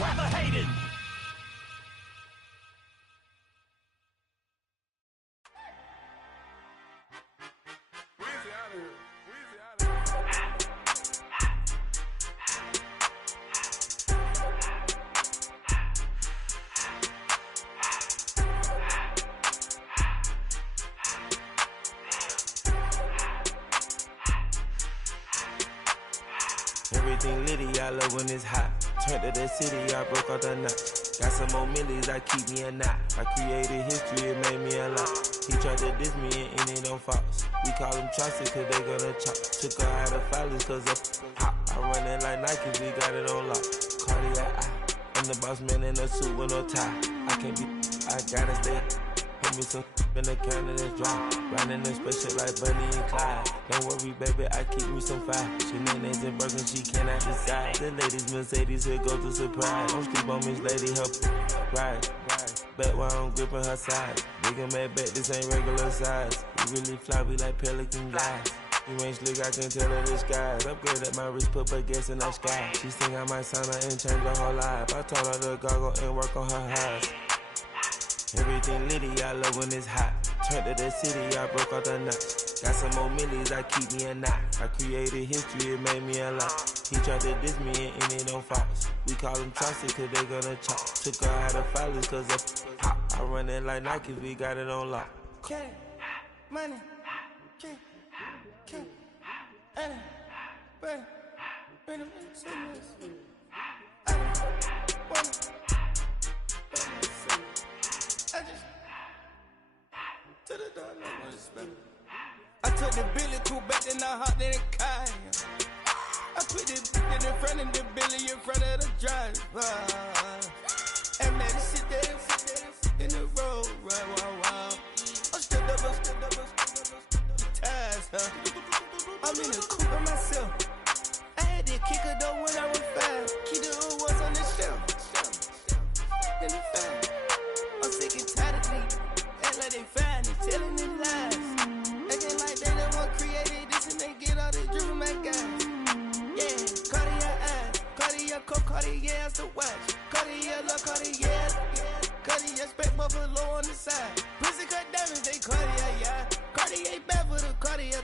rather hated. Everything litty, I love when it's hot. Turned to the city, I broke out the knot. Got some more millies, I keep me a knot. I created history, it made me a lot. He tried to diss me and it don't false. We call them chopsticks cause they gonna chop. Took her out of filers cause of hop. I run it like Nike, we got it on lock. Cardiac eye, I'm the boss man in a suit with no tie. I can't be, I gotta stay. Put me some in the can of this dry. Riding the special like Bunny and Clyde. Don't worry, baby, I keep me some fire. Shenanigans and Birkin, she cannot decide. The ladies Mercedes, here goes the surprise. Don't sleep on Miss Lady, help ride. Bet while I'm gripping her side. Big and mad bet, this ain't regular size. We really fly, we like Pelican guys. You ain't slick, I can tell her the skies. Upgrade at my wrist, put baguettes in the sky. She think I might sign her and change her whole life. I told her to goggle and work on her eyes. Everything litty, I love when it's hot. Turned to the city, I broke out the knots. Got some more millies, I keep me a knot. I created history, it made me a lot. He tried to diss me and it don't false. We call them chopsticks cause they gonna chop. Took her out of filers cause of hop. I run it like Nike, we got it on lock. Cash, money, cash, money, money, money, I took the Billy cool back and I hopped in the car. I put the in front of the Billy in front of the driver. And man, sit there in the road, right, wow. I'm still double, ties, huh? I'm in the coupe by myself. I had to kick her though when I was 5. Keep the old ones on the shelf. In the five. I'm sick and tired of me. Act like they find it, telling them lies. Acting like they the one created this and they get all this dribble my guys. Yeah, Cartier eyes, Cartier coat, Cartier as the watch. Cartier look, Cartier, Cartier spec buffalo on the side. Pussy cut diamonds, they Cartier, yeah. Cartier bad for the Cartier.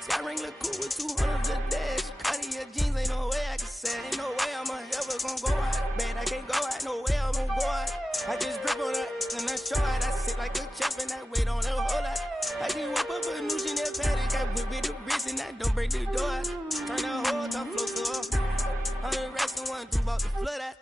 Sky ring look cool with 200 the dash. Cartier jeans, ain't no way I can say. Ain't no way I'm ever gonna go out. Man, I can't go out, no way I'm gonna go out. I just grip on her and I show out. I sit like a champ and I wait on her whole lot. I can whip up a new Chanel paddock. I whip with the wrist and I don't break the door out. Turn the whole top flow to her. 100 racks and 1 2 about to flood out.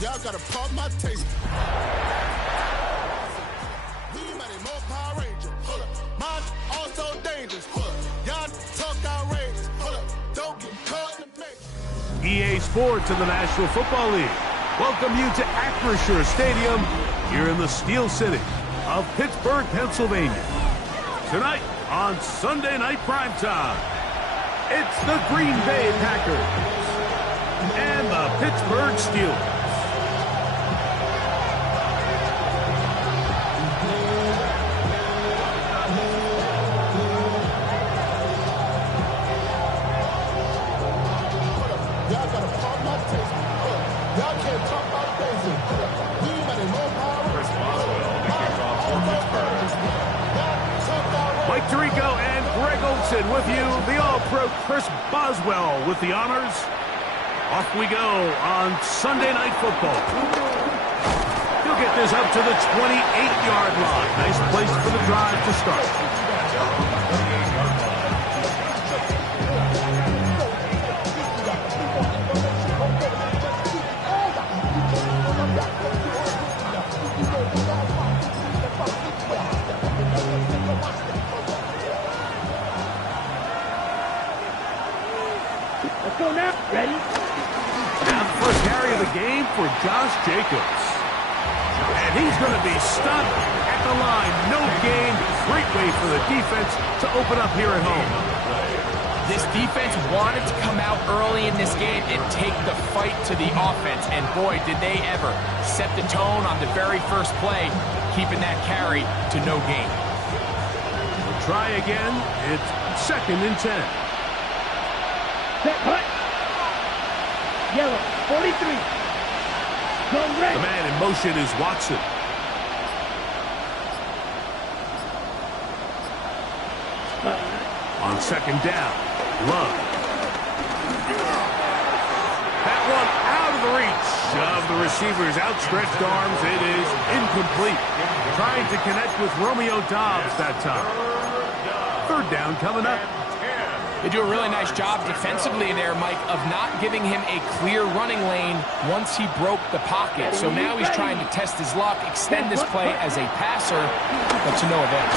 Y'all gotta pump my taste. We mighty more Power Ranger. Hold up. Mine also dangerous. Hold up. Y'all talk outrageous. Hold up. Don't get caught in the mix. EA Sports and the National Football League welcome you to Acrisure Stadium here in the Steel City of Pittsburgh, Pennsylvania. Tonight on Sunday Night Primetime, it's the Green Bay Packers and the Pittsburgh Steelers. Y'all gotta pump and with you, the All-Pro Chris Boswell with the honors. Off we go on Sunday Night Football. He'll get this up to the 28-yard line. Nice place for the drive to start. Let's go now. Ready? Now the first carry of the game for Josh Jacobs. And he's going to be stopped at the line. No gain. Great way for the defense to open up here at home. This defense wanted to come out early in this game and take the fight to the offense. And boy, did they ever set the tone on the very first play, keeping that carry to no gain. We'll try again. It's 2nd and 10. Set, cut. Yellow, 43. Go red. The man in motion is Watson. On 2nd down, Love. That one out of the reach of the receiver's outstretched arms. It is incomplete. Trying to connect with Romeo Doubs that time. 3rd down coming up. They do a really nice job defensively there, Mike, of not giving him a clear running lane once he broke the pocket. So now he's trying to test his luck, extend this play as a passer, but to no avail.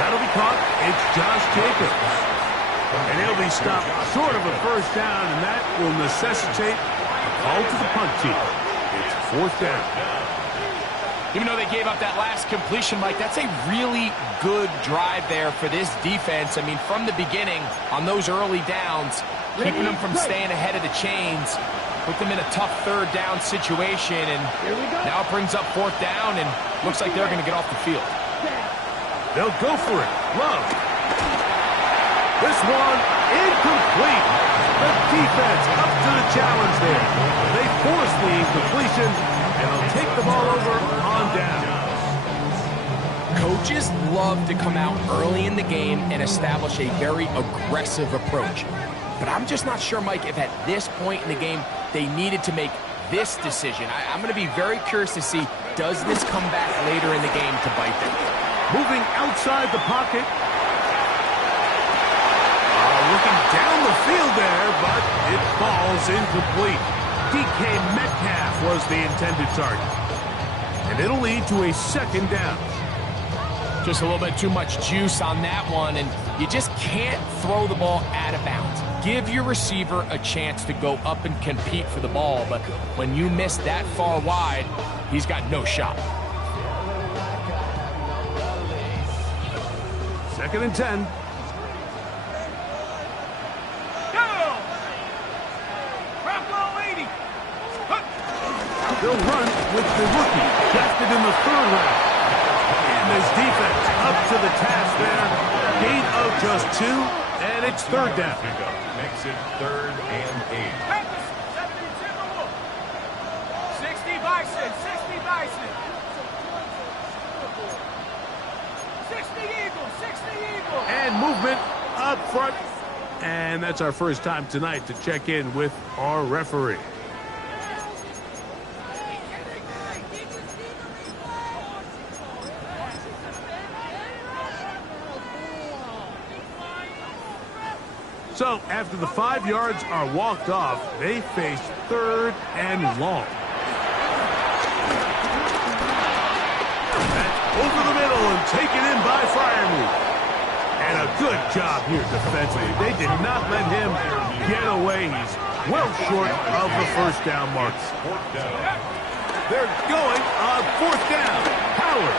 That'll be caught. It's Josh Jacobs. And he'll be stopped short of a 1st down, and that will necessitate a call to the punt team. It's 4th down. Even though they gave up that last completion, Mike, that's a really good drive there for this defense. I mean, from the beginning, on those early downs, keeping them from staying ahead of the chains, put them in a tough 3rd down situation, and now it brings up 4th down, and looks like they're going to get off the field. They'll go for it. Love. This one, incomplete. The defense up to the challenge there. They force the incompletion, and they'll take the ball over on down. Coaches love to come out early in the game and establish a very aggressive approach. But I'm just not sure, Mike, if at this point in the game they needed to make this decision. I'm going to be very curious to see, does this come back later in the game to bite them? Moving outside the pocket. Looking down the field there, but it falls incomplete. DK Metcalf was the intended target. And it'll lead to a 2nd down. Just a little bit too much juice on that one, and you just can't throw the ball out of bounds. Give your receiver a chance to go up and compete for the ball, but when you miss that far wide, he's got no shot. 2nd and 10. They'll run with the rookie, drafted in the 3rd round. And this defense up to the task there. Gain of just 2, and it's 3rd down. Makes it 3rd and 8. 60 Bison, 60 Bison. 60 Eagles, 60 Eagles. And movement up front. And that's our first time tonight to check in with our referee. So, after the 5 yards are walked off, they face 3rd and long. That's over the middle and taken in by Freiermuth. And a good job here defensively. They did not let him get away. He's well short of the 1st down mark. They're going on 4th down. Howard.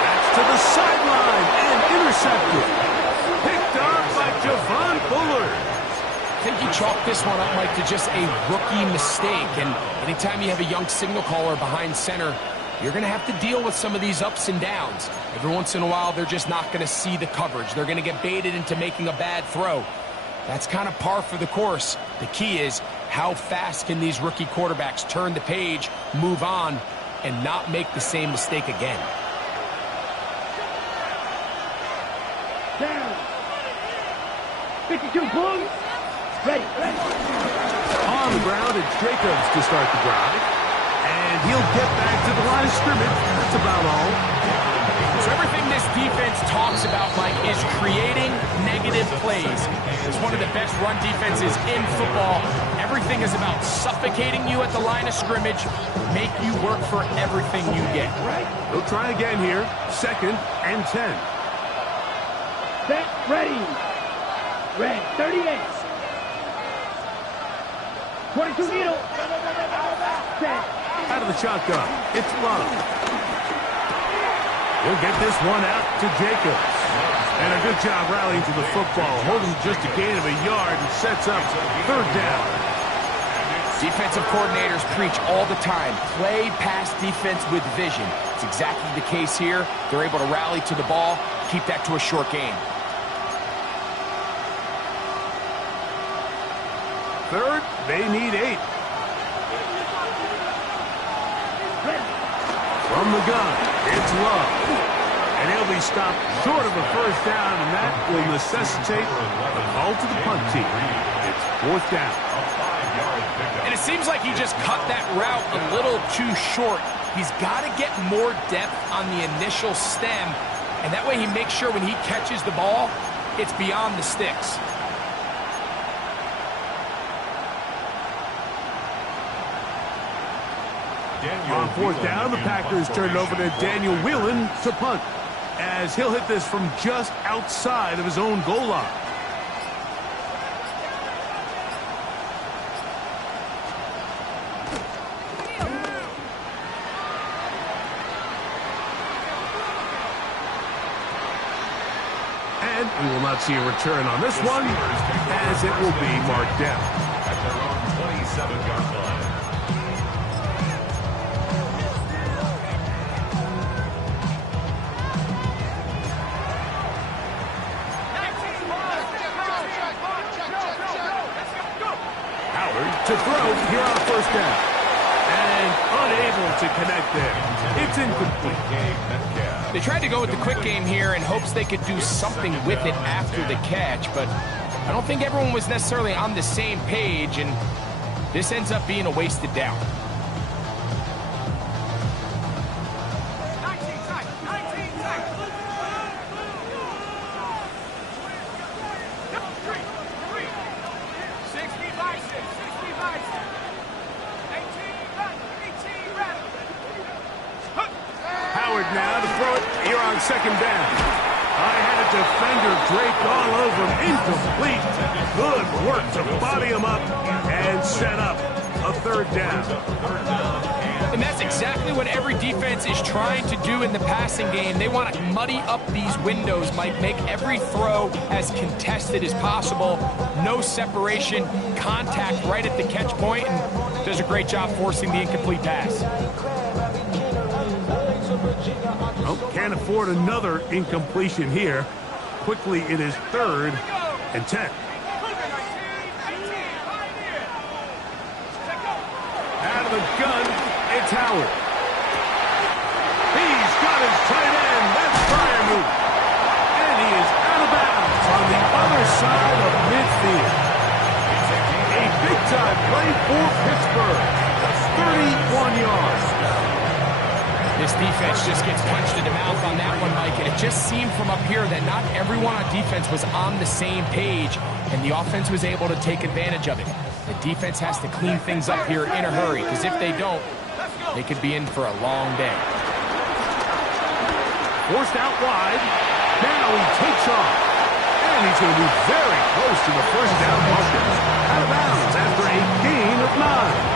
That's to the sideline and intercepted. Picked up by Javon Bullard. I think you chalk this one up, Mike, to just a rookie mistake. And anytime you have a young signal caller behind center, you're going to have to deal with some of these ups and downs. Every once in a while, they're just not going to see the coverage. They're going to get baited into making a bad throw. That's kind of par for the course. The key is, how fast can these rookie quarterbacks turn the page, move on, and not make the same mistake again? Down. 52 Bulls. Ready. On the ground, it's Jacobs to start the drive. And he'll get back to the line of scrimmage. That's about all. So everything this defense talks about, Mike, is creating negative plays. It's one of the best run defenses in football. Everything is about suffocating you at the line of scrimmage, make you work for everything you get. They'll try again here. 2nd and 10. Set, ready. Red, 38. 22 needle. Set. Out of the shotgun, it's Love. He'll get this one out to Jacobs. And a good job rallying to the football. Holding just a gain of a yard and sets up 3rd down. Defensive coordinators preach all the time, play pass defense with vision. It's exactly the case here. They're able to rally to the ball, keep that to a short game. 3rd, they need 8. From the gun, it's Love. And he'll be stopped short of a 1st down, and that will necessitate a call to the punt team. It's 4th down. And it seems like he just cut that route a little too short. He's got to get more depth on the initial stem, and that way he makes sure when he catches the ball, it's beyond the sticks. On 4th down, the Packers turn it over to Daniel Whelan to punt, as he'll hit this from just outside of his own goal line. And we will not see a return on this one, as it will be marked down. At their own 27-yard line. To throw here on 1st down. And unable to connect there. It's incomplete. They tried to go with the quick game here in hopes they could do something with it after the catch, but I don't think everyone was necessarily on the same page, and this ends up being a wasted down. Now to throw it here on 2nd down. I had a defender draped all over him. Incomplete. Good work to body him up and set up a 3rd down. And that's exactly what every defense is trying to do in the passing game. They want to muddy up these windows, Mike, make every throw as contested as possible. No separation, contact right at the catch point, and does a great job forcing the incomplete pass. Oh, can't afford another incompletion here. Quickly, it is 3rd and 10. Out of the gun, it's Howard. He's got his tight end. That's Freiermuth. And he is out of bounds on the other side of midfield. A big-time play for Pittsburgh. 31 yards. This defense just gets punched in the mouth on that one, Mike, and it just seemed from up here that not everyone on defense was on the same page, and the offense was able to take advantage of it. The defense has to clean things up here in a hurry, because if they don't, they could be in for a long day. Forced out wide. Now he takes off. And he's going to be very close to the 1st down marker. Out of bounds after a gain of 9.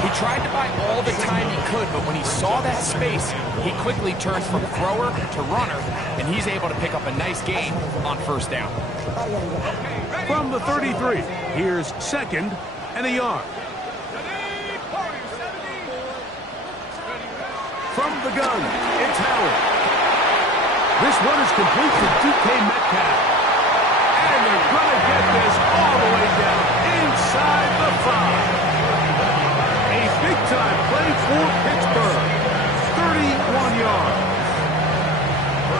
He tried to buy all the time he could, but when he saw that space, he quickly turned from thrower to runner, and he's able to pick up a nice gain on 1st down. From the 33, here's 2nd and a yard. From the gun, it's Howard. This one is complete to DK Metcalf. And they're going to get this all the way down inside the 5. A big-time play for Pittsburgh. 31 yards.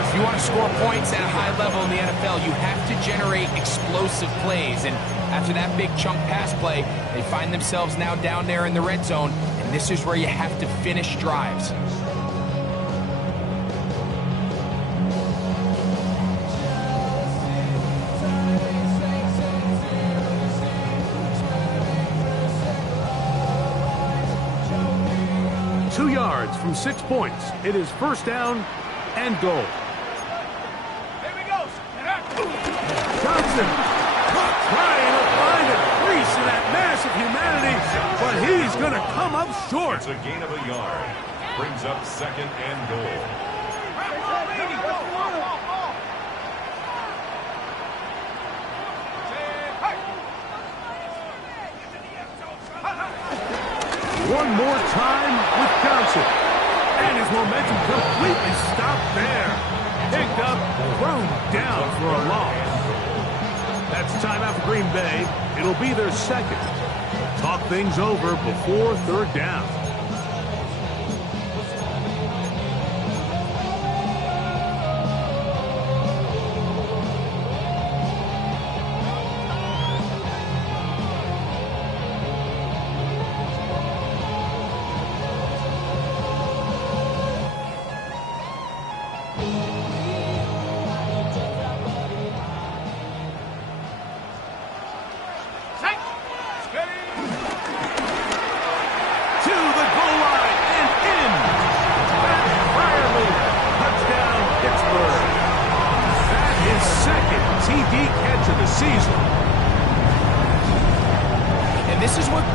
If you want to score points at a high level in the NFL, you have to generate explosive plays. And after that big chunk pass play, they find themselves now down there in the red zone. And this is where you have to finish drives. From 6 points, it is first down and goal. Here we go. Johnson trying to find a crease in that mass of humanity, but he's going to come up short. It's a gain of a yard. Brings up second and goal. One more time with Johnson. And his momentum completely stopped there. Picked up, thrown down for a loss. That's timeout for Green Bay. It'll be their second. Talk things over before third down.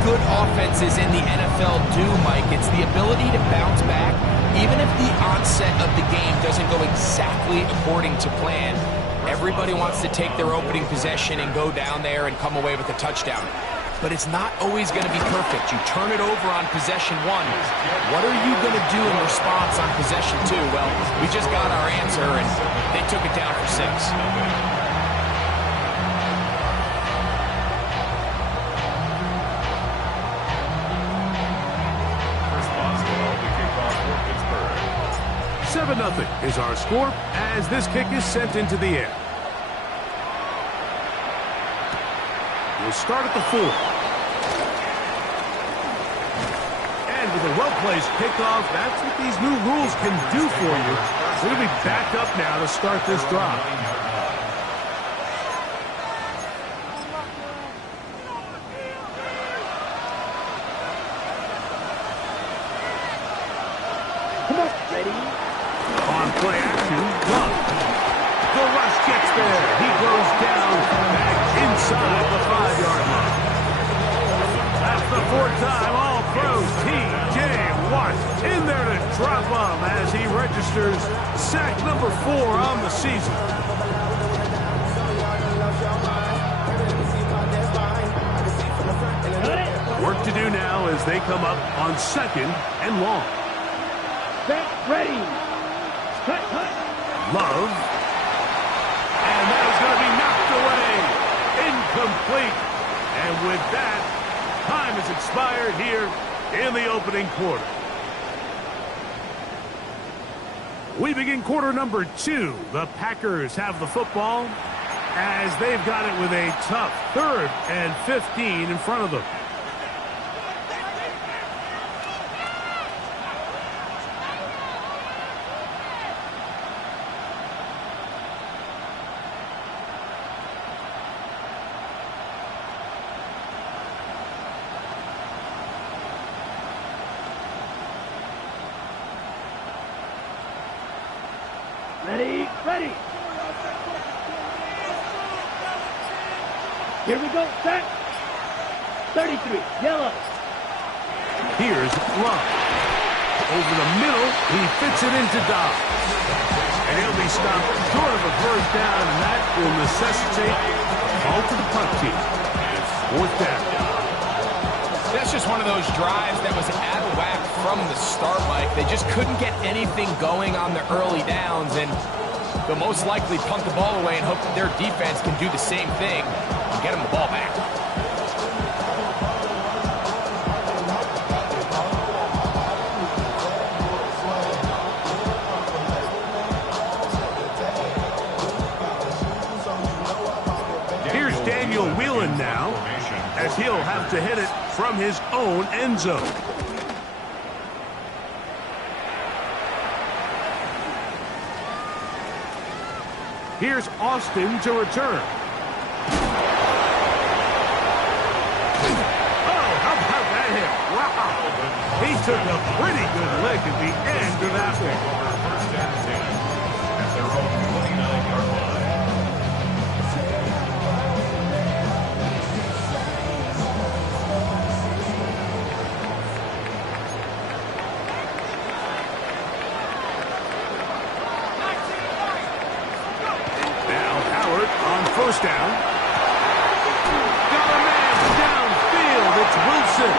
Good offenses in the NFL do, Mike. It's the ability to bounce back, even if the onset of the game doesn't go exactly according to plan. Everybody wants to take their opening possession and go down there and come away with a touchdown. But it's not always going to be perfect. You turn it over on possession one. What are you going to do in response on possession two? Well, we just got our answer, and they took it down for 6. Nothing is our score as this kick is sent into the air. We'll start at the 4. And with a well-placed kickoff, that's what these new rules can do for you. We're going to be back up now to start this drive. Come on, ready? On play action, Love. The rush gets there. He goes down back inside the 5-yard line. That's the 4th time All-Pro T.J. Watt in there to drop him as he registers sack number 4 on the season. Work to do now as they come up on 2nd and long. Set, ready. Cut, cut. Love. And that is going to be knocked away. Incomplete. And with that, time has expired here in the opening quarter. We begin quarter number 2. The Packers have the football as they've got it with a tough 3rd and 15 in front of them. Ready, ready. Here we go, set. 33, yellow. Here's Love. Over the middle, he fits it into Dobbs. And he'll be stopped short of a first down, and that will necessitate a call to the punt team. 4th down. That's just one of those drives that was out of whack from the start, Mike. They just couldn't get anything going on the early downs, and they'll most likely punt the ball away and hope that their defense can do the same thing and get them the ball back. go wheeling now, as he'll have to hit it from his own end zone. Here's Austin to return. Oh, how about that hit? Wow. He took a pretty good lick at the end of that one. First and 10 at their own 29-yard line. First down. Got a man downfield. It's Wilson.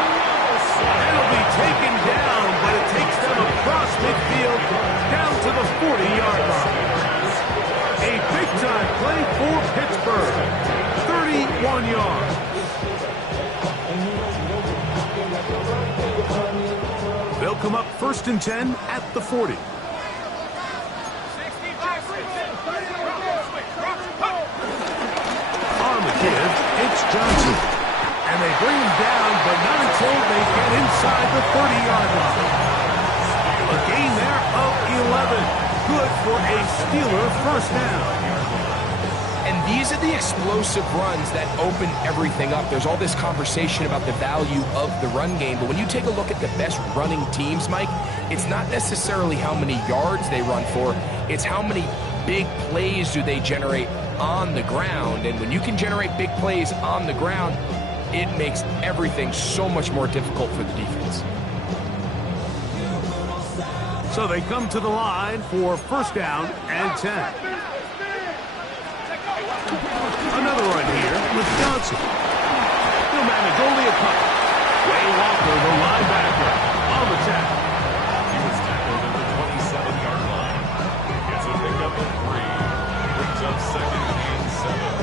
It'll be taken down, but it takes them across midfield down to the 40-yard line. A big-time play for Pittsburgh. 31 yards. They'll come up first and 10 at the 40. It's Johnson. And they bring him down, but not until they get inside the 30-yard line. A gain there of 11. Good for a Steeler first down. And these are the explosive runs that open everything up. There's all this conversation about the value of the run game, but when you take a look at the best running teams, Mike, it's not necessarily how many yards they run for, it's how many big plays do they generate on the ground. And when you can generate big plays on the ground, it makes everything so much more difficult for the defense. So they come to the line for first down and 10. Another run here with Johnson. He'll manage only a couple. Way Walker, the linebacker, on the tackle. He was tackled at the 27-yard line. Gets a pickup of 3. Brings up second and 7.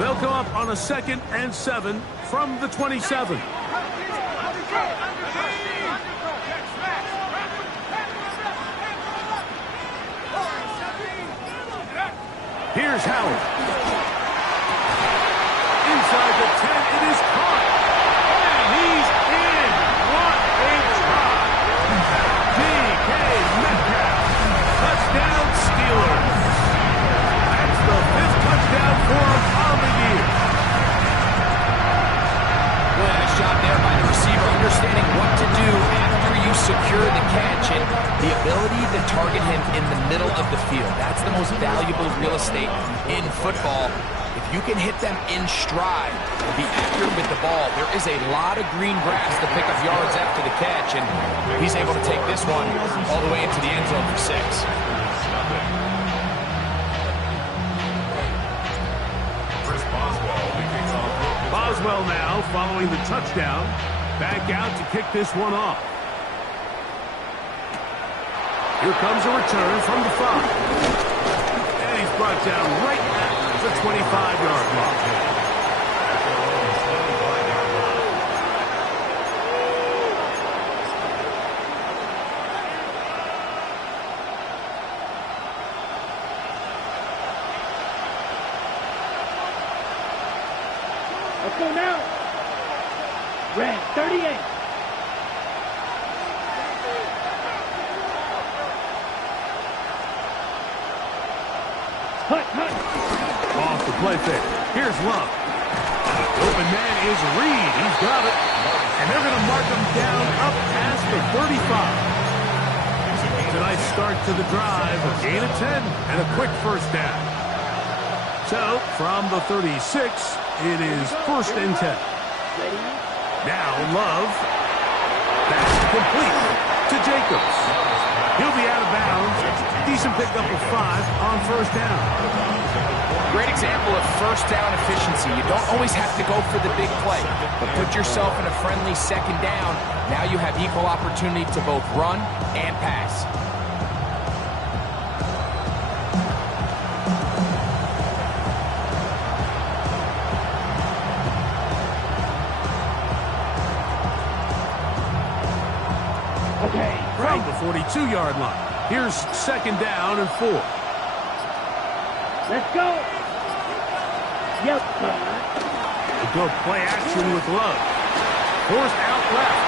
They'll come up on a second and 7 from the 27. Here's Howard. Inside the 10, it is caught. And he's in. What a try. DK Metcalf. Touchdown Steelers. That's the 5th touchdown for him on the year. Well, nice job there by the receiver, understanding what to do after you secure the catch, and the ability to target him in the middle of the field. That's the most valuable real estate in football. If you can hit them in stride and be accurate with the ball, there is a lot of green grass to pick up yards after the catch, and he's able to take this one all the way into the end zone for 6. Boswell now following the touchdown. Back out to kick this one off. Here comes a return from the 5. And he's brought down right at the 25-yard line. Let's go now. Red 38. Hut. Off the play fake. Here's Love. Open man is Reed. He's got it. And they're going to mark him down up past the 35. It's a nice start to the drive. A gain of 10 and a quick first down. So, from the 36, it is first and 10. Now Love. That's complete to Jacobs. He'll be out of bounds. Decent pickup of 5 on first down. Great example of first down efficiency. You don't always have to go for the big play, but put yourself in a friendly second down. Now you have equal opportunity to both run and pass. 42-yard line. Here's second down and 4. Let's go. Yep. A good play action with Love. Forced out left.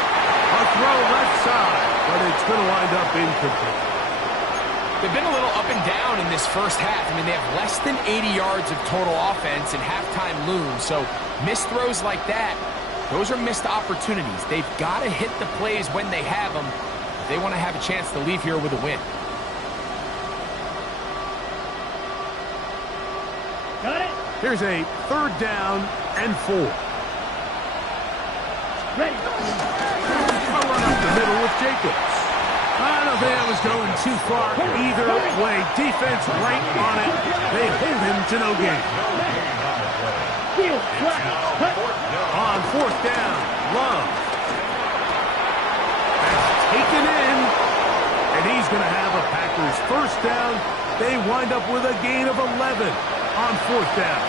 A throw left side, but it's going to wind up incomplete. They've been a little up and down in this first half. I mean, they have less than 80 yards of total offense and halftime looms. So missed throws like that, those are missed opportunities. They've got to hit the plays when they have them if they want to have a chance to leave here with a win. Got it. Here's a third down and 4. Ready. A run up the middle with Jacobs. I don't think that was going too far either way. Defense right on it. They hold him to no gain. Field flat. On fourth down, Love. That's taken in. And he's going to have a Packers first down. They wind up with a gain of 11 on fourth down.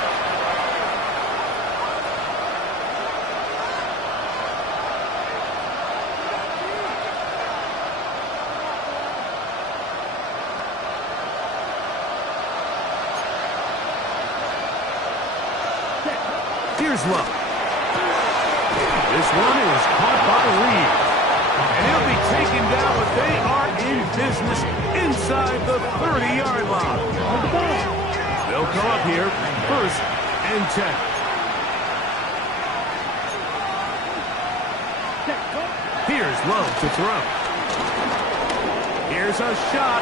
Here's Love. This one is caught by Reed. And he'll be taken down, but they are in business inside the 30-yard line. They'll come up here, first and 10. Here's Love to throw. Here's a shot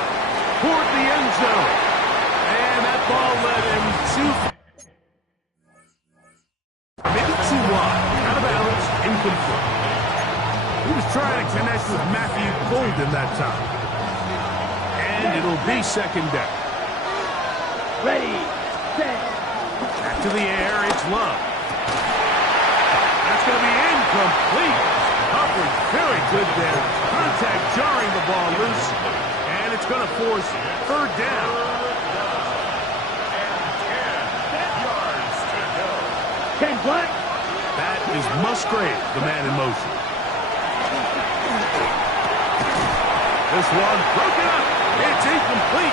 toward the end zone. And that ball led him to... too wide, out of bounds, incomplete. He was trying to connect with Matthew Golden that time. And it'll be second down. Ready, set. Back to the air, it's Love. That's going to be incomplete. Coverage very good there. Contact jarring the ball loose. And it's going to force third down. 10 black. That is Musgrave, the man in motion. This one broken up. It's incomplete.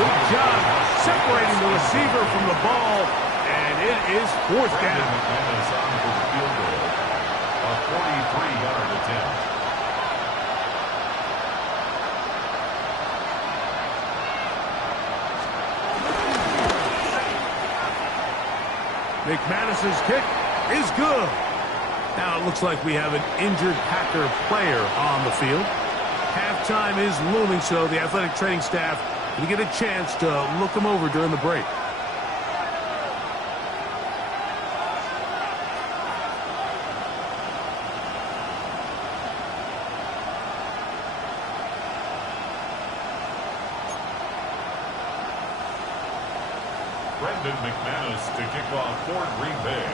Good job separating the receiver from the ball, and it is fourth down. A 43-yard attempt. McManus's kick is good. Now it looks like we have an injured Packer player on the field. Halftime is looming, so the athletic training staff will get a chance to look him over during the break. Brendan McManus to kick off for Green Bay.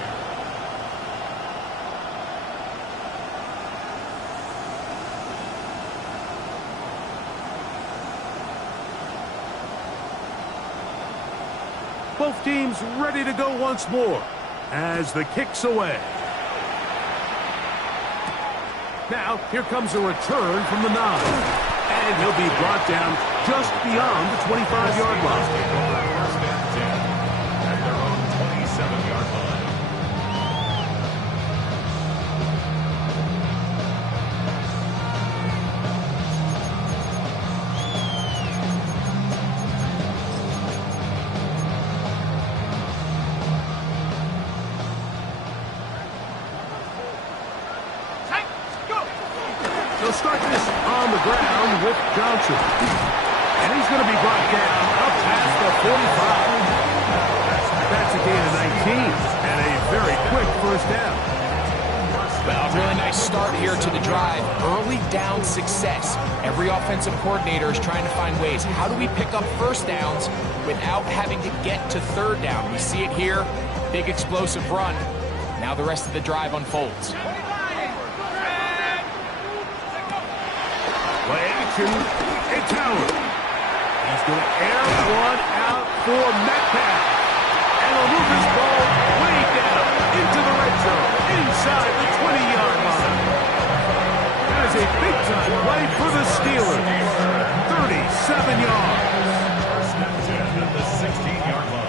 Both teams ready to go once more as the kick's away. Now, here comes a return from the 9. And he'll be brought down just beyond the 25-yard line. First and 10 at their own 27-yard line. They'll start this on the ground with Johnson. And he's going to be brought down up past the 45. That's a gain of 19 and a very quick first down. Well, really nice start here to the drive. Early down success. Every offensive coordinator is trying to find ways. How do we pick up first downs without having to get to third down? We see it here. Big explosive run. Now the rest of the drive unfolds. Play action, it's Howard. He's going to air one out for Metcalf. And he'll move this ball way down into the red zone, inside the 20-yard line. That is a big-time play for the Steelers. 37 yards. First and 10 at the 16-yard line.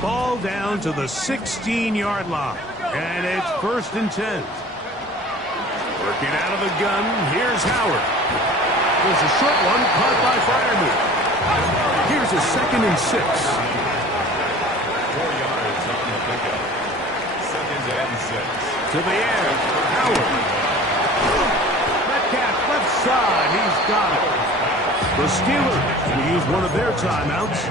Ball down to the 16-yard line. And it's 1st and 10. Working out of the gun, here's Howard. There's a short one caught by Freiermuth. Here's a 2nd and 6. 4 yards on the pickup. 2nd and 6. To the air, Howard. Metcalf left side, he's got it. The Steelers will use one of their timeouts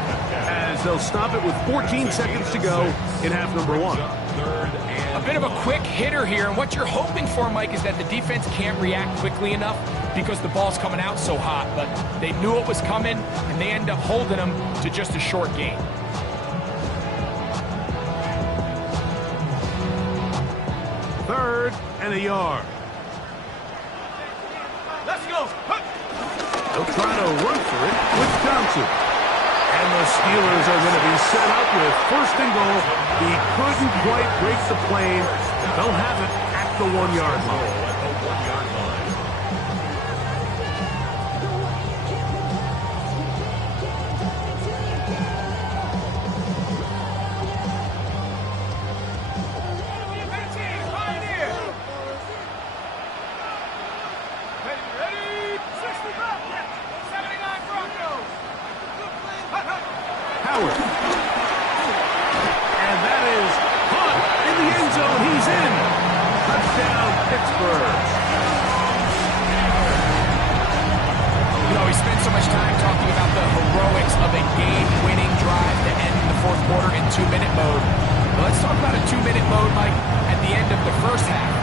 as they'll stop it with 14 seconds to go in half number 1. A bit of a quick hitter here, and what you're hoping for, Mike, is that the defense can't react quickly enough because the ball's coming out so hot, but they knew it was coming, and they end up holding them to just a short gain. Third and a yard. Let's go. They'll try to run for it with Johnson. And the Steelers are going to be set up with 1st and goal. He couldn't quite break the plane. They'll have it at the 1-yard line. Howard. And that is caught in the end zone. He's in. Touchdown, Pittsburgh. You know, we spend so much time talking about the heroics of a game-winning drive to end the 4th quarter in 2-minute mode. Well, let's talk about a 2-minute mode, Mike, at the end of the 1st half.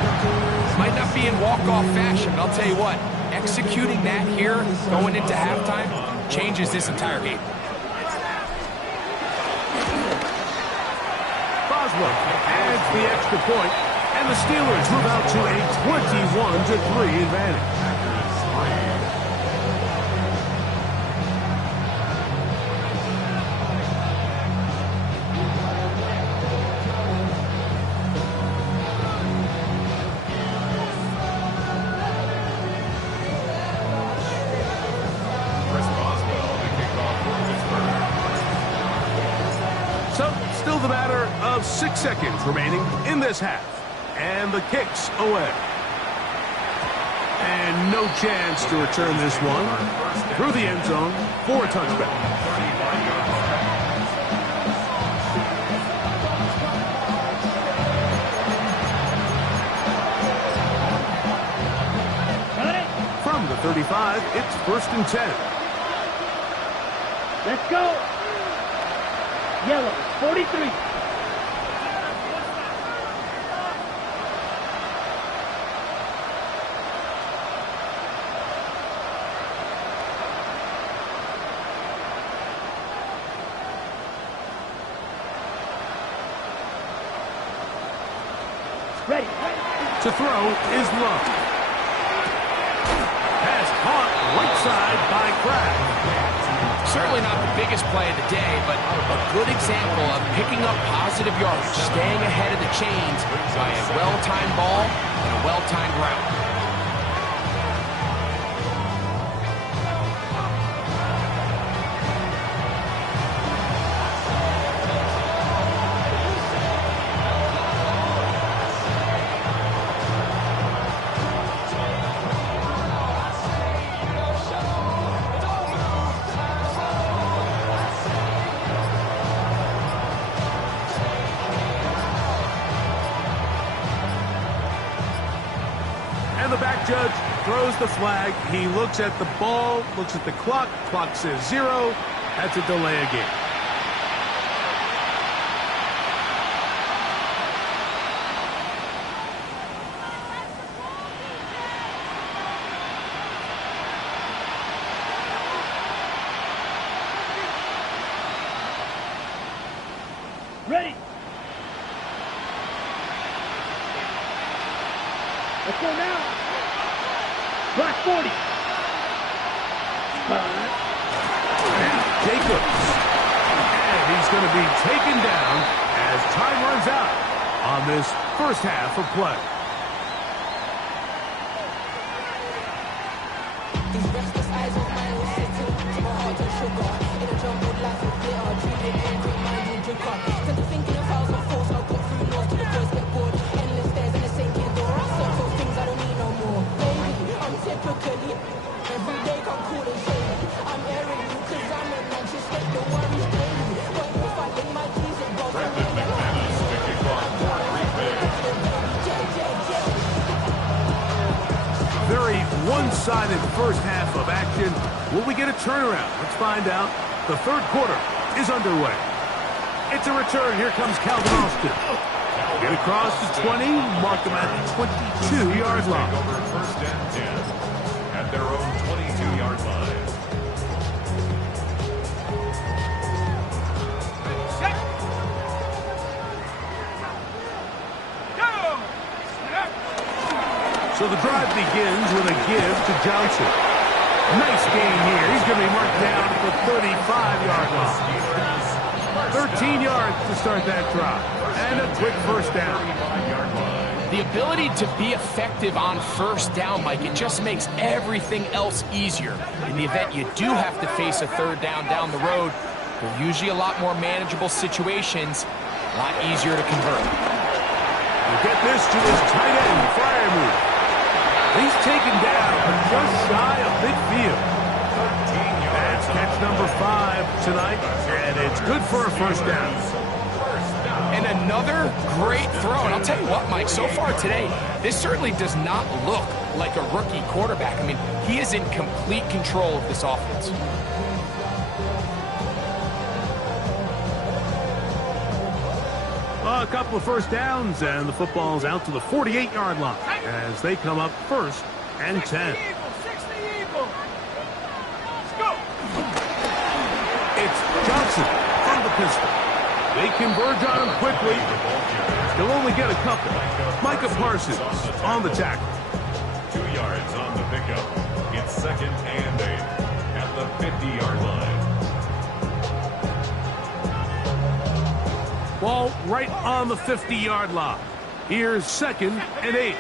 Might not be in walk-off fashion, but I'll tell you what, executing that here, going into halftime, changes this entire game. Boswell adds the extra point, and the Steelers move out to a 21-3 advantage. Chris Boswell, the kickoff for Pittsburgh. So, still the matter of 6 seconds remaining in this half. And the kick's away. And no chance to return this one through the end zone for a touchback. From the 35, it's 1st and 10. Let's go. Yellow, 43. Ready. To throw is Love. Pass caught right side by Kraft. Certainly not the biggest play of the day, but a good example of picking up positive yardage, staying ahead of the chains by a well-timed ball and a well-timed route. And the back judge throws the flag. He looks at the ball, looks at the clock. Clock says 0. That's a delay of game. Ready. Let's go now. Block 40. And Jacobs. And he's going to be taken down as time runs out. on this first half of play. These restless eyes of mine will settle to my heart and sugar. In a jumbled life of glitter, dreaming and drink mind and drink up. Tend to thinking of thousand thoughts, I'll go through north till the voice get bored. Endless stairs and a sinking door. I search for things I don't need no more. Baby, I'm typically every day come cool and shady. I'm airing you cause I'm a man, just take the worries daily. But if I lay my keys and go Brandon McManus kicking off for Green Bay. Very one-sided first half of action. Will we get a turnaround? Let's find out. The third quarter is underway. It's a return. Here comes Calvin Austin. Get across the 20, mark them at the 22-yard line. Take over first and 10 at their own 22-yard line. So the drive begins with a give to Johnson. Nice gain here. He's going to be marked down at the 35-yard line. 13 yards to start that drive. And a quick first down. The ability to be effective on first down, Mike, it just makes everything else easier. In the event you do have to face a third down the road, they're usually a lot more manageable situations, a lot easier to convert. We'll get this to his tight end, Freiermuth. He's taken down just shy of midfield. That's catch number 5 tonight, and it's good for a first down. And another great throw. And I'll tell you what, Mike, so far today, this certainly does not look like a rookie quarterback. I mean, he is in complete control of this offense. A couple of first downs, and the football's out to the 48-yard line as they come up first and 10. It's Johnson from the pistol. They converge on him quickly. They'll only get a couple. Micah Parsons on the tackle. 2 yards on the pickup. It's second and 8 at the 50-yard line. Ball right on the 50-yard line. Here's second and 8.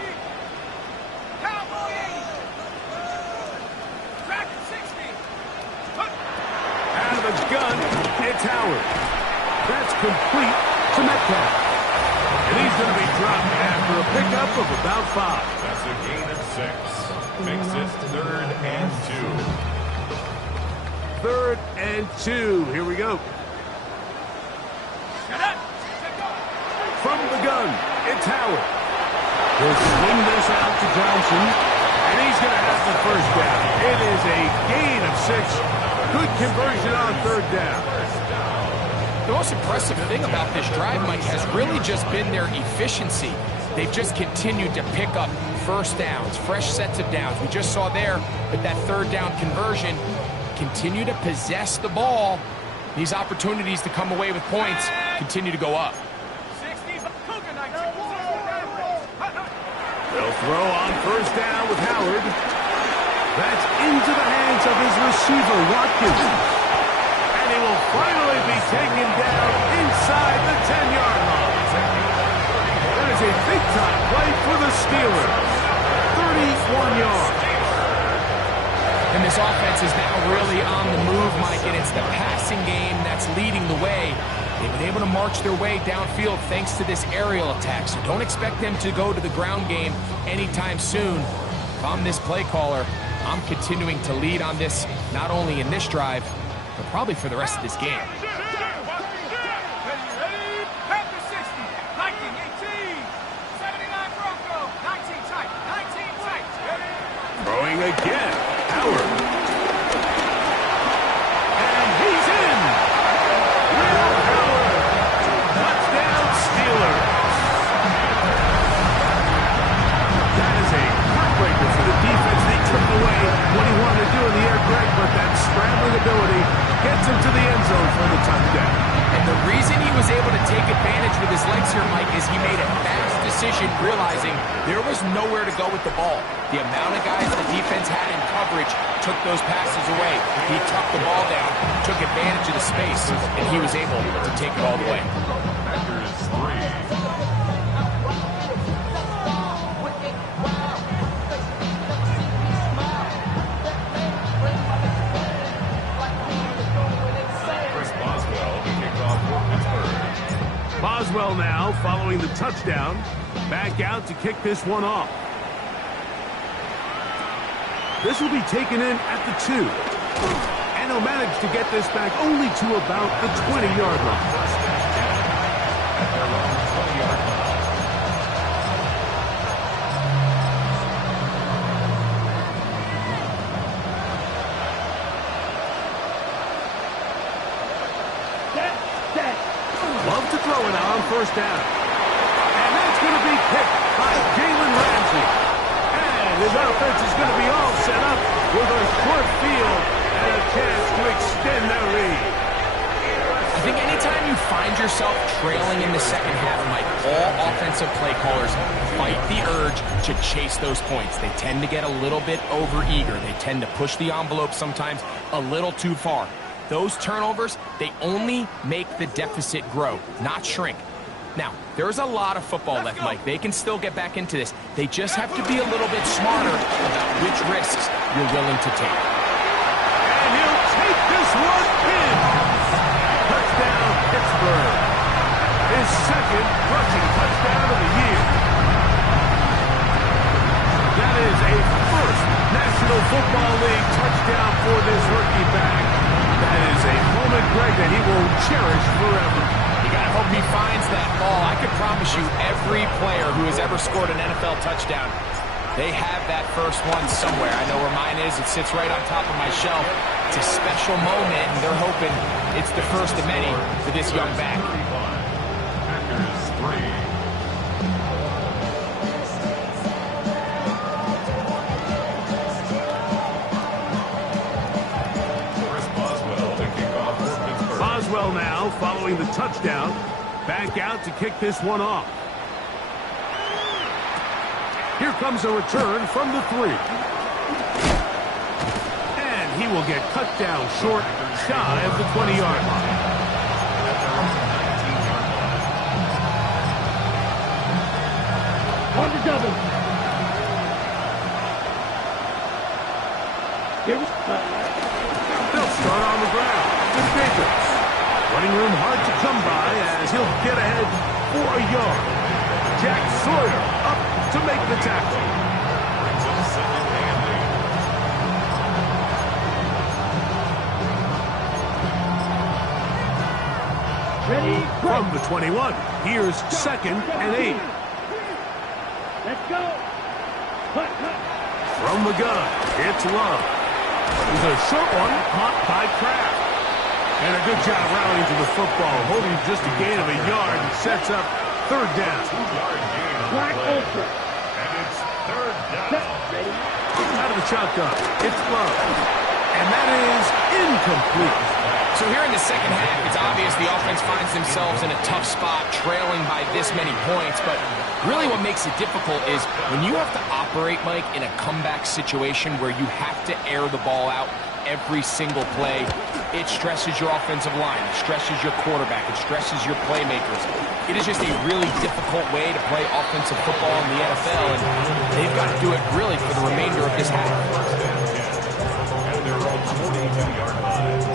Out of the gun, it's Howard. That's complete to Metcalf. And he's going to be dropped after a pickup of about 5. That's a gain of 6. Makes it third and 2. Third and 2. Here we go. From the gun, it's Howard. He'll swing this out to Johnson, and he's going to have the first down. It is a gain of 6. Good conversion on third down. The most impressive thing about this drive, Mike, has really just been their efficiency. They've just continued to pick up first downs, fresh sets of downs. We just saw there with that third down conversion, continue to possess the ball. These opportunities to come away with points continue to go up. They'll throw on first down with Howard. That's into the hands of his receiver, Watkins. And he will finally be taken down inside the 10-yard line. That is a big-time play for the Steelers. 31 yards. And this offense is now really on the move, Mike, and it's the passing game that's leading the way. They've been able to march their way downfield thanks to this aerial attack, so don't expect them to go to the ground game anytime soon. If I'm this play caller, I'm continuing to lead on this, not only in this drive, but probably for the rest of this game. Throwing again, Howard. And he's in. Will Howard. Touchdown, Steelers. That is a heartbreaker for the defense. They took away what he wanted to do in the air, Greg, but that scrambling ability gets him to the end zone for the touchdown. And the reason he was able to take advantage with his legs here, Mike, is he made a fast decision realizing there was nowhere to go with the ball. The amount of guys the defense had in coverage took those passes away. He tucked the ball down, took advantage of the space, and he was able to take it all the way. Packers 3, Boswell now following the touchdown. Back out to kick this one off. This will be taken in at the 2. And he'll manage to get this back only to about the 20-yard line. At their own 20-yard line. Love to throw it out on first down. And that's going to be picked by Jalen Ramsey. And his offense is going to be all set up with a short field and a chance to extend their lead. I think anytime you find yourself trailing in the second half, Mike, all offensive play callers fight the urge to chase those points. They tend to get a little bit overeager. They tend to push the envelope sometimes a little too far. Those turnovers, they only make the deficit grow, not shrink. Now, there's a lot of football left, Mike. They can still get back into this. They just have to be a little bit smarter about which risks you're willing to take. And he'll take this one in. Touchdown, Pittsburgh. His second rushing touchdown of the year. That is a first National Football League touchdown for this rookie back. That is a moment, Greg, that he will cherish forever. You got to hope he finds that ball. I can promise you every player who has ever scored an NFL touchdown, they have that first one somewhere. I know where mine is. It sits right on top of my shelf. It's a special moment, and they're hoping it's the first of many for this young back. Packers 3. Boswell now following the touchdown. Back out to kick this one off. Here comes a return from the 3. And he will get cut down short, shy of the 20-yard line. On the double. They'll start on the ground with Jacobs. Running room hard to come by as he'll get ahead for a yard. Jack Sawyer up to make the tackle. Brings up second and 8. Ready? From the 21, here's 2nd and 8. Let's go. Cut, cut. From the gun, it's Love. It's a short one caught by Kraft. And a good job rallying to the football, holding just a gain of a yard and sets up 3rd down. 2-yard gain on the Black play. Ultra. And it's 3rd down. Ready? Out of the shotgun, it's Love. And that is incomplete. So here in the second half, it's obvious the offense finds themselves in a tough spot, trailing by this many points. But really what makes it difficult is when you have to operate, Mike, in a comeback situation where you have to air the ball out every single play, it stresses your offensive line, it stresses your quarterback, it stresses your playmakers. It is just a really difficult way to play offensive football in the NFL, and they've got to do it really for the remainder of this half. At their own 42-yard line.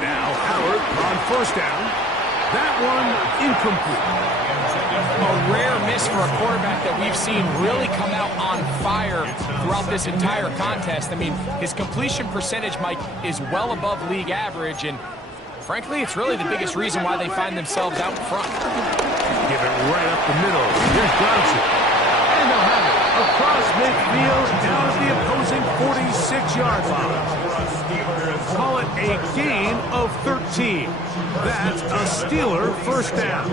Now Howard on first down. That one incomplete. A rare miss for a quarterback that we've seen really come out on fire throughout this entire contest. I mean, his completion percentage, Mike, is well above league average, and frankly, it's really the biggest reason why they find themselves out in front. Give it right up the middle. Here's Johnson. And they'll have it across midfield down at the opposing 46-yard line. Call it a gain of 13. That's a Steeler first down.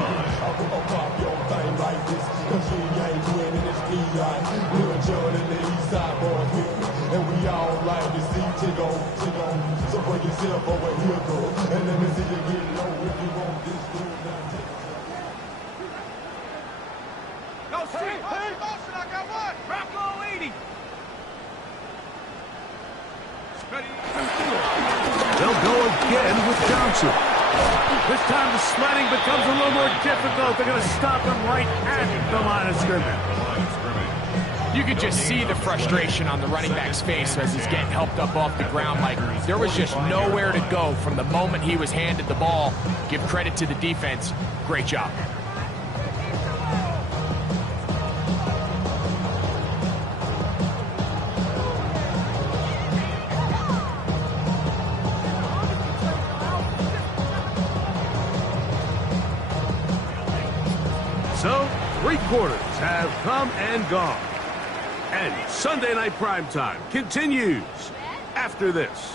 Go, Steve. Hey, motion, I got one. Rocco 80. They'll go again with Johnson. This time the sledding becomes a little more difficult. They're going to stop him right at the line of scrimmage. You could just see the frustration on the running back's face as he's getting helped up off the ground. Like, there was just nowhere to go from the moment he was handed the ball. Give credit to the defense. Great job. So, 3 quarters have come and gone. And Sunday Night Primetime continues after this.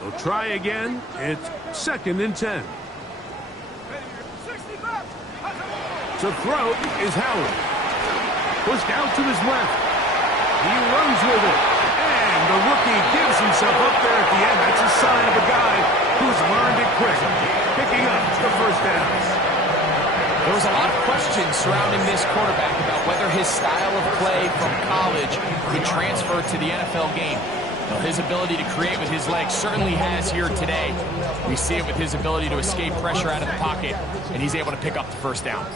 They'll try again. It's 2nd and 10. To throw is Howard. Pushed out to his left. He runs with it. And the rookie gives himself up there at the end. That's a sign of a guy who's learned it quick. Picking up the first down. There was a lot of questions surrounding this quarterback about whether his style of play from college could transfer to the NFL game. Well, his ability to create with his legs certainly has here today. We see it with his ability to escape pressure out of the pocket, and he's able to pick up the first down.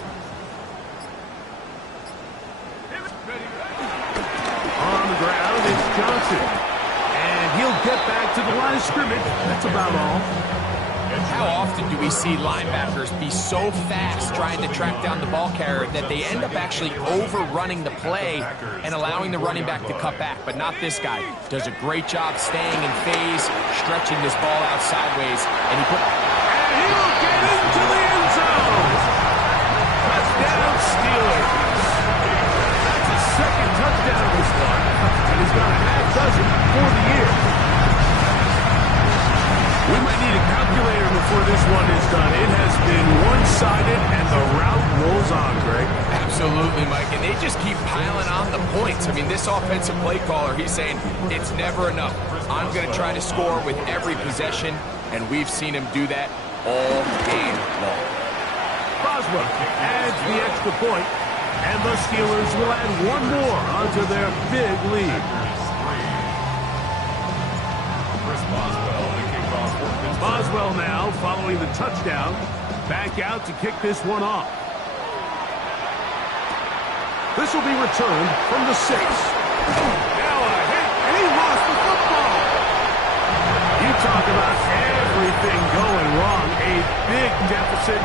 On the ground, it's Johnson. And he'll get back to the line of scrimmage. That's about all. How often do we see linebackers be so fast trying to track down the ball carrier that they end up actually overrunning the play and allowing the running back to cut back? But not this guy. Does a great job staying in phase, stretching this ball out sideways, and he'll get into the end zone. Touchdown Steelers. That's his 2nd touchdown this one, and he's got a half dozen for the year. We might need a calculator before this one is done. It has been one-sided, and the route rolls on, Greg. Absolutely, Mike, and they just keep piling on the points. I mean, this offensive play caller, he's saying it's never enough. I'm going to try to score with every possession, and we've seen him do that all game long. Boswell adds the extra point, and the Steelers will add one more onto their big lead. Boswell now, following the touchdown, back out to kick this one off. This will be returned from the 6. Now a hit, and he lost the football. You talk about everything going wrong. A big deficit.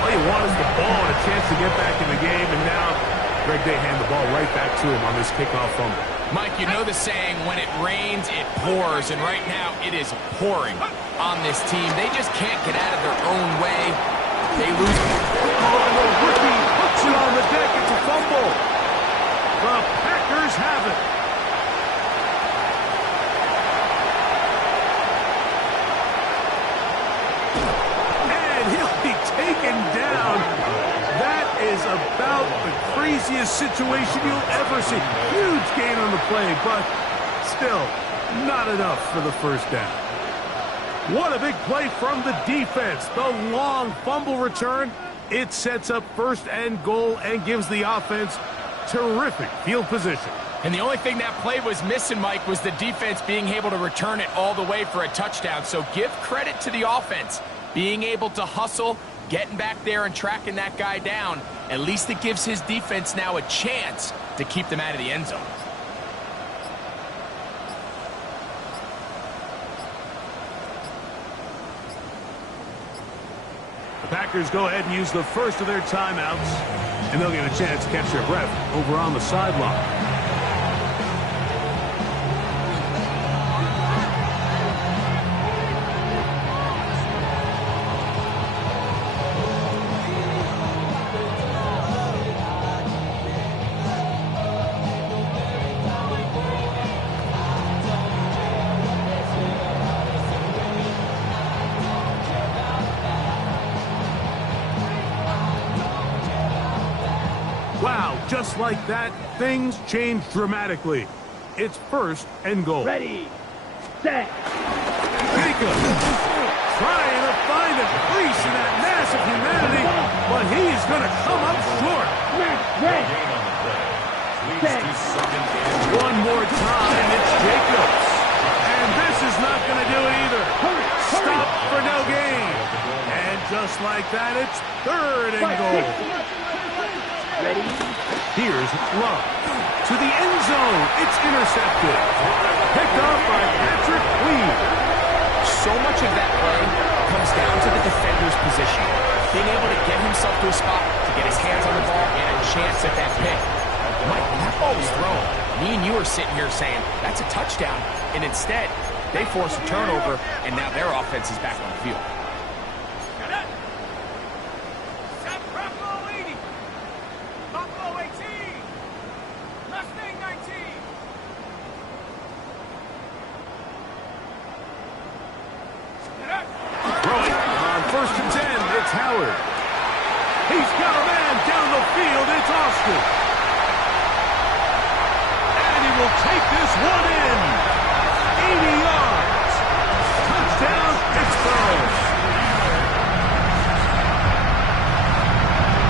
All you want is the ball and a chance to get back in the game, and now Greg, they hand the ball right back to him on this kickoff fumble. Mike, you know the saying, when it rains, it pours, and right now it is pouring on this team. They just can't get out of their own way. They lose. Oh, the rookie puts it on the deck. It's a fumble. The Packers have it. And he'll be taken down. That is about the craziest situation you'll ever see. Huge gain on the play, but still not enough for the first down. What a big play from the defense. The long fumble return. It sets up 1st and goal and gives the offense terrific field position. And the only thing that play was missing, Mike, was the defense being able to return it all the way for a touchdown. So give credit to the offense. Being able to hustle, getting back there and tracking that guy down. At least it gives his defense now a chance to keep them out of the end zone. The Packers go ahead and use the first of their timeouts, and they'll get a chance to catch their breath over on the sideline. Wow, Just like that, things change dramatically. It's 1st and goal. Ready, set. Jacobs trying to find a crease in that mass of humanity, but he's going to come up short. Red. Gain on the play. Leads to second and One more time, it's Jacobs. And this is not going to do it either. Stop for no gain. And just like that, it's 3rd and goal. Ready. Here's Love. To the end zone. It's intercepted. Picked up by Patrick Queen. So much of that play comes down to the defender's position. Being able to get himself to a spot, to get his hands on the ball, and a chance at that pick. Mike, that ball was thrown. Me and you are sitting here saying, that's a touchdown. And instead, they force a turnover, and now their offense is back on the field. Throwing on 1st and 10, it's Howard. He's got a man down the field, it's Austin. And he will take this one in. 80 yards. Touchdown, Pittsburgh.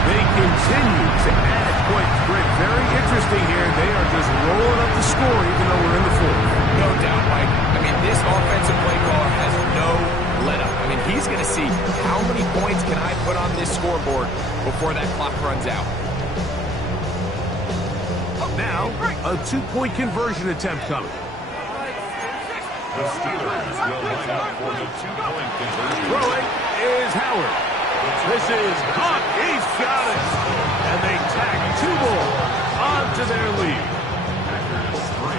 They continue to add points. Britt, very interesting here. They are just rolling up the score even though we're in the 4th. No doubt, Mike. I mean, this offensive play caller has no let up. I mean, he's going to see how many points can I put on this scoreboard before that clock runs out. Now, a 2-point conversion attempt coming. the Steelers will line up for the 2-point conversion. Throwing is Howard. This is caught. He's got it. And they tack 2 more onto their lead. Packers 3.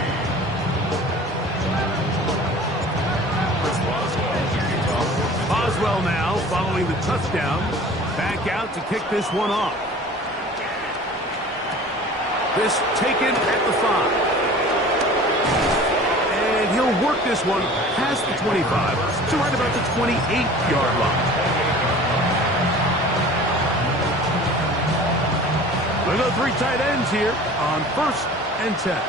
Chris Boswell to kick off for Pittsburgh. Boswell now following the touchdown. Back out to kick this one off. This taken at the 5. And he'll work this one past the 25 to right about the 28-yard line. We go 3 tight ends here on 1st and 10.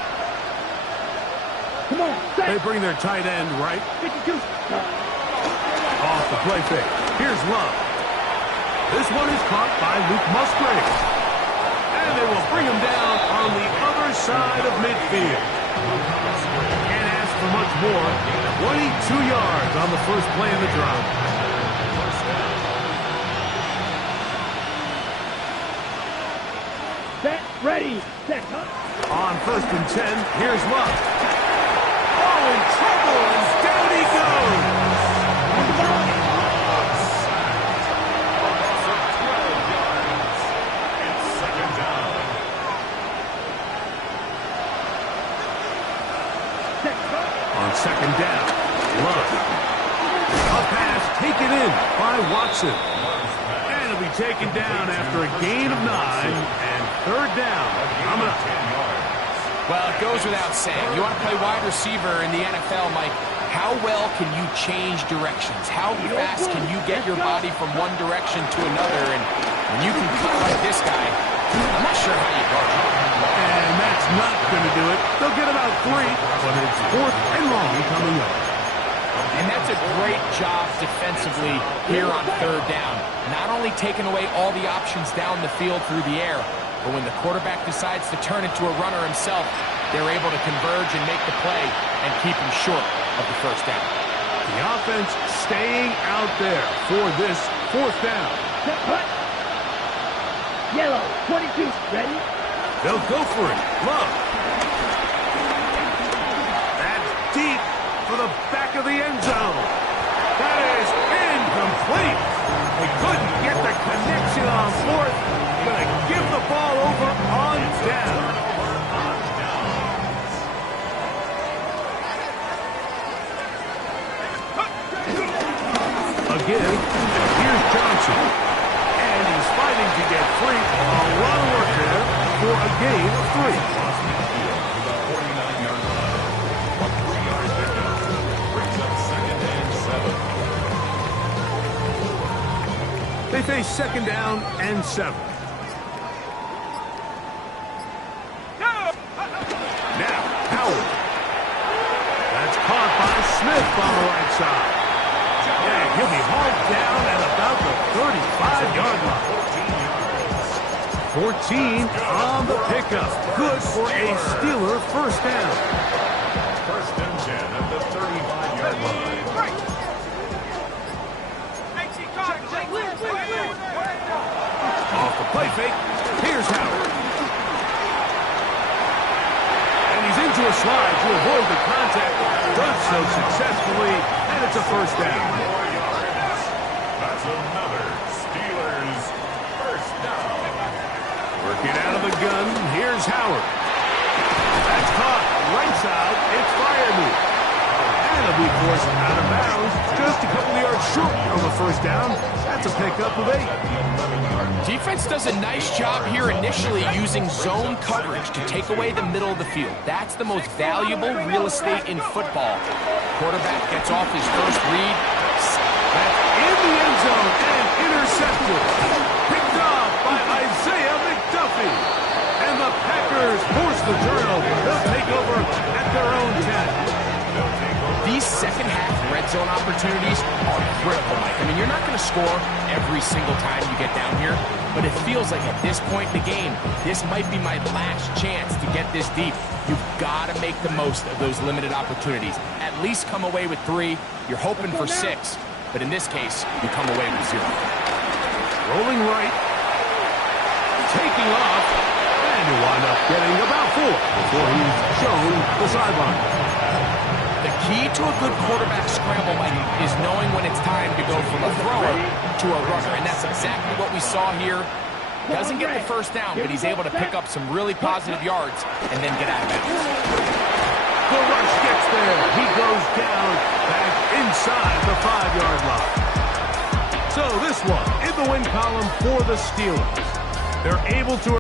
Come on, set. They bring their tight end right 52. off the play fake. Here's Love. This one is caught by Luke Musgrave. And they will bring him down on the other side of midfield. Can't ask for much more. 22 yards on the first play of the drive. Set, ready, set. On 1st and 10, here's Love. Oh, in trouble, and down he goes. On 2nd down, Love. A pass taken in by Watson. And it'll be taken down after a gain of 9 and 3rd down. Coming up. Well, it goes without saying. You want to play wide receiver in the NFL, Mike, how well can you change directions? How fast can you get your body from one direction to another? And when you can cut like this guy, I'm not sure how you guard him. And that's not going to do it. They'll get about 3, but it's 4th and long coming up. And that's a great job defensively here on 3rd down. Not only taking away all the options down the field through the air, but when the quarterback decides to turn into a runner himself, they're able to converge and make the play and keep him short of the 1st down. The offense staying out there for this 4th down. Set, cut. Yellow, 22, ready? They'll go for it. Love. That's deep for the back of the end zone. That is incomplete. They couldn't get the connection on 4th. Gonna give the ball over on down. Again, here's Johnson. And he's fighting to get free. A lot of work there for a gain of 3. Across midfield to the 49-yard line. A 3-yard pickup brings up 2nd and 7. They face 2nd down and 7. side. And he'll be hauled down at about the 35-yard line. 14 on the pickup. Good for a Steeler first down. First and 10 at the 35-yard line. Off the play fake, here's Howard. And he's into a slide to avoid the contact. Does so successfully, and it's a first down. 4 yards. That's another Steelers first down. Working out of the gun, here's Howard. That's caught right side, it's Freiermuth. And it'll be forced out of bounds, just a couple of yards short of the first down. That's a pickup of 8. Defense does a nice job here initially using zone coverage to take away the middle of the field. That's the most valuable real estate in football. Quarterback gets off his first read. That's in the end zone and intercepted. Picked off by Isaiah McDuffie. And the Packers force the turnover. They'll take over at their own 10. These second half red zone opportunities are critical, Mike. I mean, you're not going to score every single time you get down here, but it feels like at this point in the game, this might be my last chance to get this deep. You've got to make the most of those limited opportunities. At least come away with 3. You're hoping for 6, but in this case, you come away with 0. Rolling right. Taking off. And he'll wind up getting about 4 before he's shown the sideline. The key to a good quarterback scramble, Mike, is knowing when it's time to go from a thrower to a runner, and that's exactly what we saw here. Doesn't get the first down, but he's able to pick up some really positive yards and then get out of bounds. The rush gets there. He goes down back inside the 5-yard line. So this one in the win column for the Steelers. They're able to